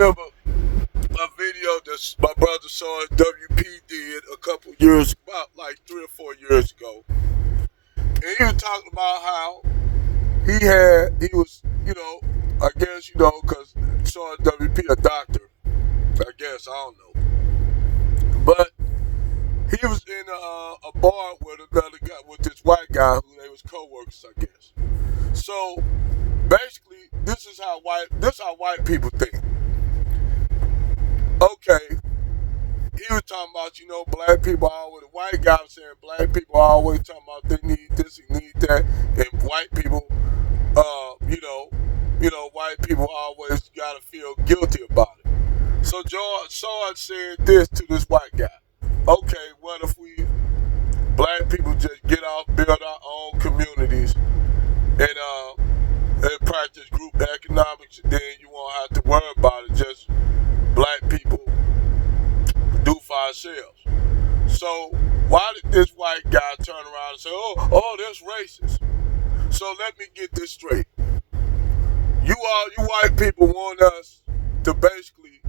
remember a video that my brother saw WP did a couple years, about like 3 or 4 years ago. And he was talking about how he was, I guess, because saw WP a doctor. I guess, I don't know. But he was in a bar with another guy, with this white guy who they was co-workers, I guess. So basically, this is how white people think. Okay, he was talking about, black people always, the white guy was saying black people always talking about they need this and need that, and white people, white people always gotta feel guilty about it. So George said this to this white guy. Okay, what if we black people just get off, build our own communities, and practice group economics, and then you won't have to worry about it. Just black people do for ourselves. So why did this white guy turn around and say, oh, that's racist? So let me get this straight. You white people want us to basically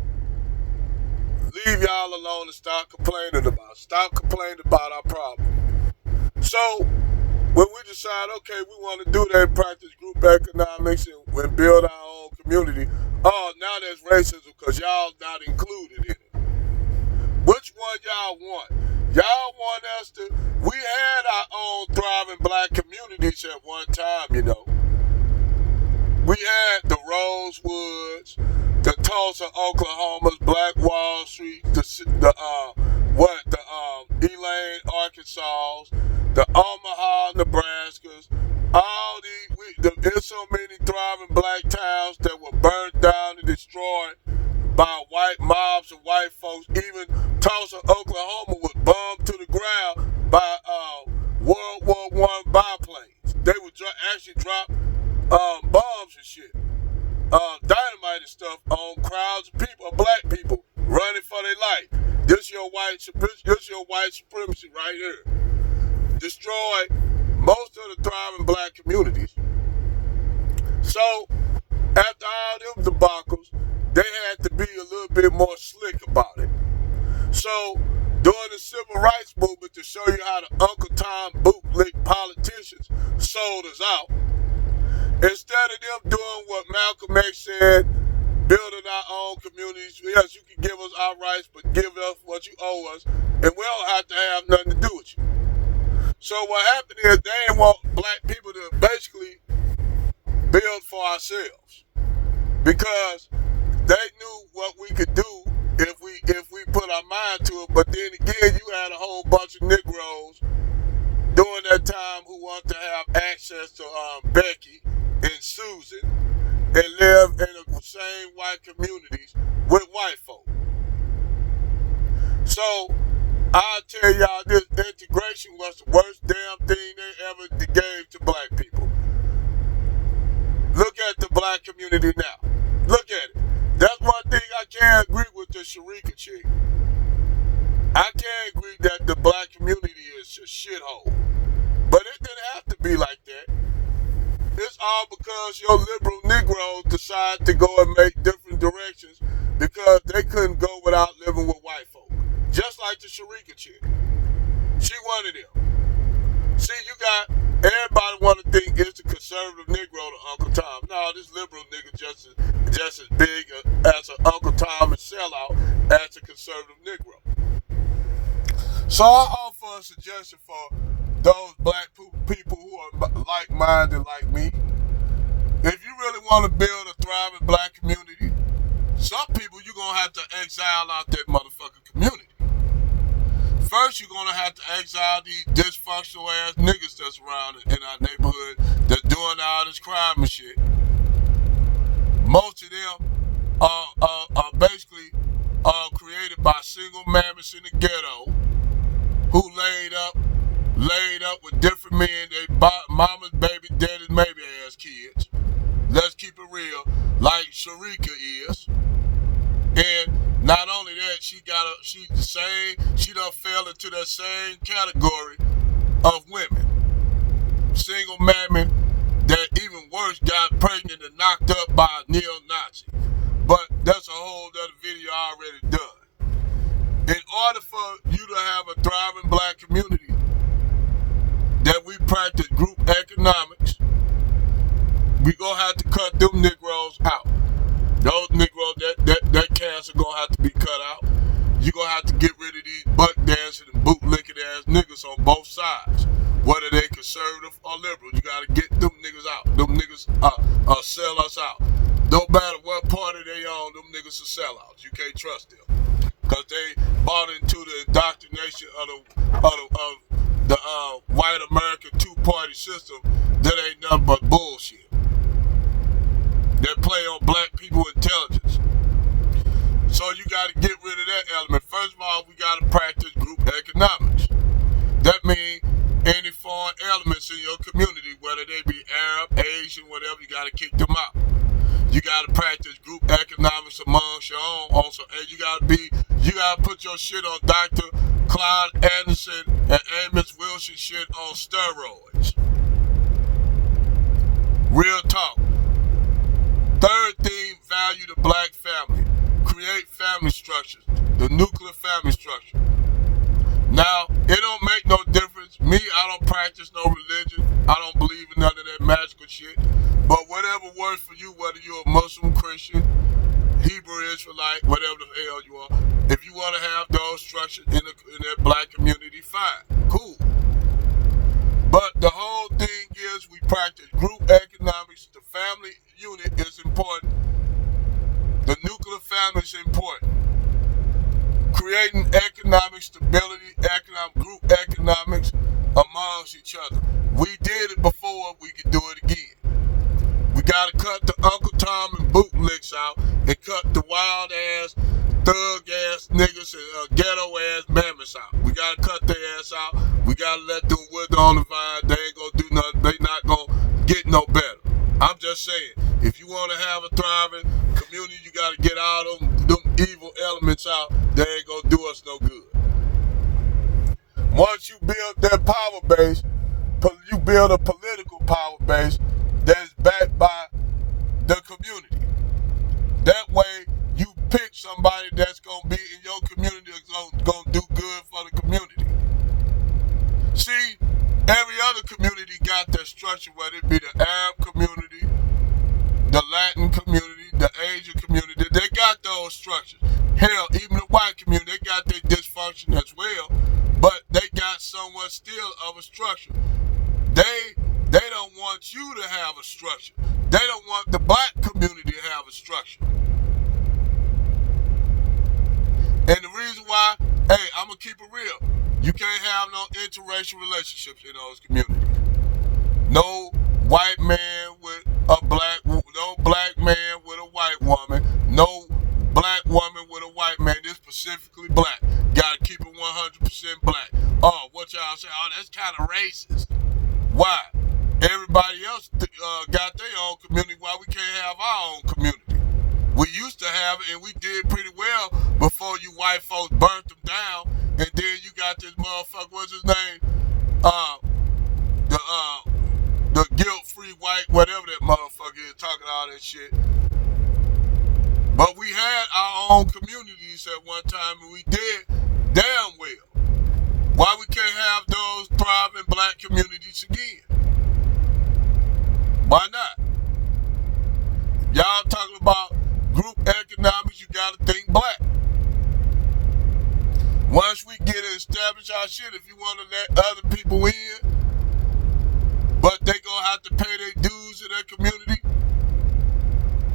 leave y'all alone and stop complaining about our problem. So when we decide, okay, we want to do that and practice group economics and build our own community, now there's racism because y'all not included in it. Which one y'all want? Y'all want us to, we had our own thriving black communities at one time, We had the Rosewoods, the Tulsa, Oklahomas, Black Wall Street, Elaine, Arkansas, the Omaha, Nebraskas, all these, there's so many thriving black towns that were burned down and destroyed by white mobs and white folks. Even Tulsa, Oklahoma was bombed to the ground by World War I biplanes. They would actually drop bombs and shit, dynamite and stuff on crowds of people, black people running for their life. This your white supremacy right here. Destroyed most of the thriving black communities. So after all them debacles, they had to be a little bit more slick about it. So during the civil rights movement, to show you how the Uncle Tom bootlick politicians sold us out, instead of them doing what Malcolm X said, building our own communities, yes, you can give us our rights, but give us what you owe us, and we don't have to have nothing to do with you. So what happened is they didn't want black people to basically build for ourselves, because they knew what we could do if we put our mind to it. But then again, you had a whole bunch of Negroes during that time who wanted to have access to Becky and Susan and live in the same white communities with white folk. So I'll tell y'all this, integration was the worst damn thing they ever gave to black people. Look at the black community now. Look at it. That's one thing I can't agree with the Sharika chick. I can't agree that the black community is a shithole. But it didn't have to be like that. It's all because your liberal Negroes decide to go and make different directions because they couldn't go without living with white folk. Just like the Sharika chick. She one of them. See, you got, everybody want to think it's the conservative Negro to Uncle Tom. No, this liberal nigga just as big as an Uncle Tom and sellout as a conservative Negro. So I offer a suggestion for those black people who are like-minded like me. If you really want to build a thriving black community, some people you're going to have to exile out that motherfucking community. First, you're going to have to exile these dysfunctional ass niggas that's around in our neighborhood that's doing all this crime and shit. Most of them are basically created by single mammas in the ghetto who laid up with different men. They mama's baby, daddy's maybe ass kids. Let's keep it real, like Sharika is. And not only that, she done fell into that same category of women. Single mammy that even worse got pregnant and knocked up by a neo-Nazi. but that's a whole other video I already done. In order for you to have a thriving black community, that we practice group economics, we gonna have to cut them Negroes out. Those Negroes, that cancer gonna have to be cut out. You gonna have to get rid of these buck dancing and bootlicking ass niggas on both sides. Whether they conservative or liberal, you gotta get them niggas out. Them niggas sell us out. No matter what party they on, them niggas are sellouts. You can't trust them. Cause they bought into the indoctrination of the white American two-party system that ain't nothing but bullshit. They play on black people intelligence. So you gotta get rid of that element. First of all, we gotta practice group economics. That means any foreign elements in your community, whether they be Arab, Asian, whatever, you gotta kick them out. You gotta practice group economics amongst your own also. And you gotta put your shit on Dr. Clyde Anderson and Amos Wilson shit on steroids. Real talk. Third thing, value the black family. Create family structures, the nuclear family structure. Now, it don't make no difference. Me, I don't practice no religion. I don't believe in none of that magical shit. But whatever works for you, whether you're a Muslim, Christian, Hebrew Israelite, whatever the hell you are, if you want to have those structures in that black community, fine, cool. But the whole thing is we practice group economics. The family unit is important. The nuclear family is important. Creating economic stability, group economics amongst each other. We did it before, we can do it again. We gotta cut the Uncle Tom and bootlicks out and cut the wild ass, thug ass niggas and ghetto ass mammoths out. We gotta cut their ass out. We gotta let them wither on the vine. They ain't gonna do nothing. They not gonna get no better. I'm just saying, if you wanna have a thriving community, you gotta get all them evil elements out. They ain't gonna do us no good. Once you build that power base, you build a political power base that's backed by the community. That way, you pick somebody that's gonna be in your community, that's gonna do good for the community. See, every other community got their structure, whether it be the Arab community, the Latin community, the Asian community. They got those structures. Hell, even the white community, they got their dysfunction as well, but they got somewhat still of a structure. They don't want you to have a structure. They don't want the black community to have a structure. And the reason why, hey, I'm gonna keep it real. You can't have no interracial relationships in those communities. No white man with no black man with a white woman, no black woman with a white man. This specifically black. Gotta keep it 100% black. Oh, what y'all say? Oh, that's kind of racist. Why? Everybody else got their own community. Why we can't have our own community? We used to have it, and we did pretty well before you white folks burnt them down. And then you got this motherfucker, what's his name? The guilt-free white, whatever that motherfucker is, talking all that shit. But we had our own communities at one time, and we did damn well. Why we can't have those thriving black communities again? Why not? Y'all talking about group economics, you gotta think black. Once we get to establish our shit, if you want to let other people in, but they gonna have to pay their dues in their community,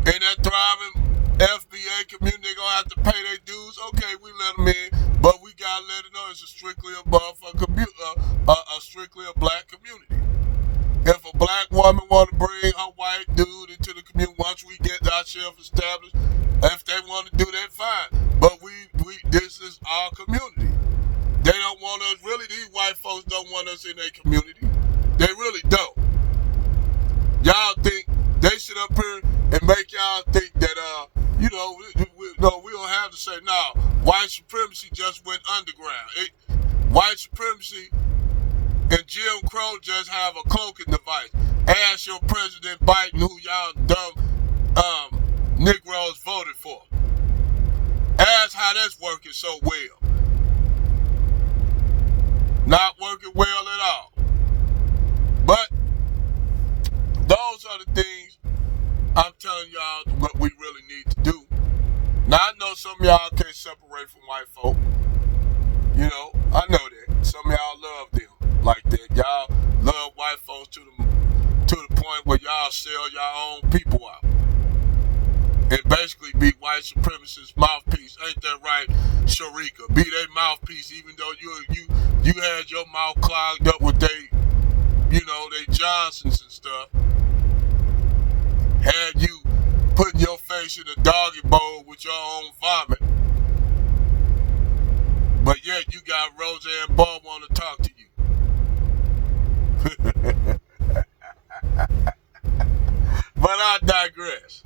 in that thriving FBA community, they gonna have to pay their dues. Okay, we let them in, but we gotta let them know it's strictly a black community. If a black woman want to bring her white dude into the community, once we get ourselves established, if they want to do that, fine. But this is our community. They don't want us, really, these white folks don't want us in their community. They really don't. Y'all think, they sit up here and make y'all think that, we don't have to say, no, white supremacy just went underground. White supremacy and Jim Crow just have a cloaking device. Ask your President Biden who y'all dumb Negroes voted for. how that's working so well. Not working well at all. But those are the things I'm telling y'all what we really need to do. Now, I know some of y'all can't separate from white folk. You know, I know that. Some of y'all love them like that. Y'all love white folks to the point where y'all sell y'all own people out. And basically be white supremacists' mouthpiece. Ain't that right, Sharika? Be their mouthpiece, even though you had your mouth clogged up with they Johnsons and stuff. Had you putting your face in a doggy bowl with your own vomit. But yet you got Roseanne Barr want to talk to you. But I digress.